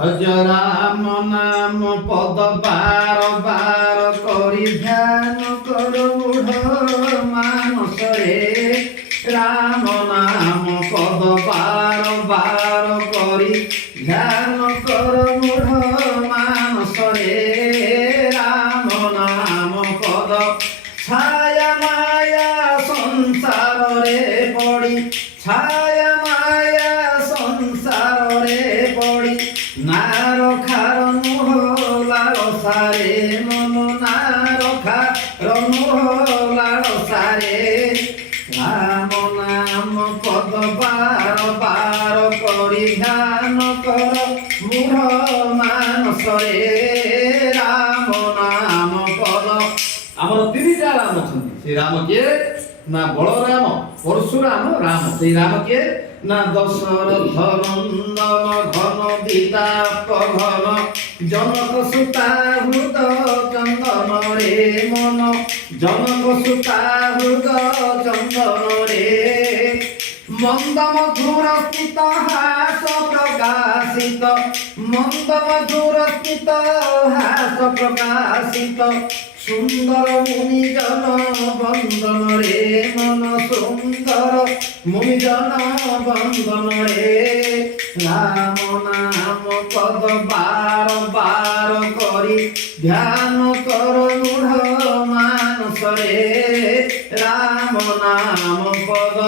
ভজ রাম নাম পদ বার বার করি ধ্যান কর মূঢ় মানসরে রাম নাম পদ বার বার করি ধ্যান কর মূঢ় মানসরে রাম নাম পদ ছায়া মায়া সংসারে পড়ি ছায়া মায়া সংসারে পড়ি নার খার মোহলার সারে মন নার খার মোহলার সারে রাম নাম পদ বার বার করি ধ্যান কর মূঢ় মানসরে রাম নাম পদ। আমার তিনটা রাম অনেক সেই রাম কে না বলরাম পরশুরাম রাম সেই রাম কে না দশরথ নন্দন ঘন বিতাপ ঘন জনক সুতা হৃদ চন্দন রে মন জনক সুতা হৃদ চন্দন রে মন্দ মধুর স্মিত হাস প্রকাশিত মন্দ মধুর স্মিত হাস প্রকাশিত সুন্দর মুনিজন বন্দন রে মন সুন্দর মুনিজন বন্দন রে রাম নাম পদ বার বার করি ধ্যান কর মূঢ় মানসরে রাম নাম পদ।